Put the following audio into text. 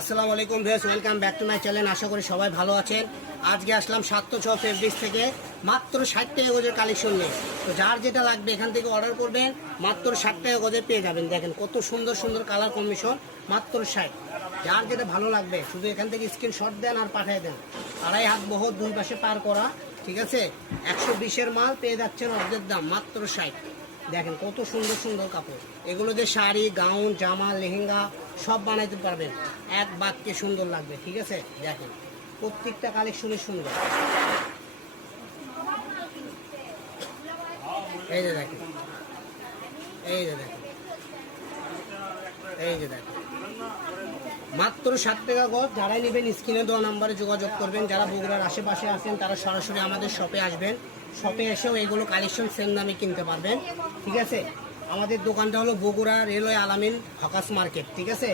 আসসালামু আলাইকুম viewers, welcome back to my channel. আশা করি সবাই ভালো আছেন। আজকে আসলাম 706 ফেব্রিক্স থেকে মাত্র 60 টাকা গজের কালেকশন নিয়ে। তো যার যেটা লাগবে এখান থেকে অর্ডার করবেন, মাত্র 60 টাকা গজে পেয়ে যাবেন। দেখেন কত সুন্দর সুন্দর কালার কম্বিনেশন, মাত্র 60। যার যেটা ভালো লাগবে শুধু এখান থেকে স্ক্রিনশট দেন আর পাঠিয়ে দেন। 2.5 হাত বহর, দুই পাশে পার করা, ঠিক আছে। 120-এর মাল পেয়ে যাচ্ছেন অর্ধেক দাম, মাত্র 60। দেখেন কত সুন্দর সুন্দর কাপড়, এগুলো দিয়ে শাড়ি, গাউন, জামা, লেহেঙ্গা সব বানাইতে পারবেন। এক বাক্যে সুন্দর লাগবে, ঠিক আছে। দেখেন প্রত্যেকটা কালেকশনই সুন্দর। এই যে দেখেন, এই যে দেখেন, এই যে দেখেন, মাত্র 60 টাকা গজ। যারাই নেবেন স্ক্রিনে দেওয়া নাম্বারে যোগাযোগ করবেন। যারা বগুড়ার আশেপাশে আছেন তারা সরাসরি আমাদের শপে আসবেন। শপে এসেও এগুলো কালেকশন সেম দামে কিনতে পারবেন, ঠিক আছে। আমাদের দোকানটা হলো বগুড়া রেলওয়ে আলামিন হকাস মার্কেট, ঠিক আছে।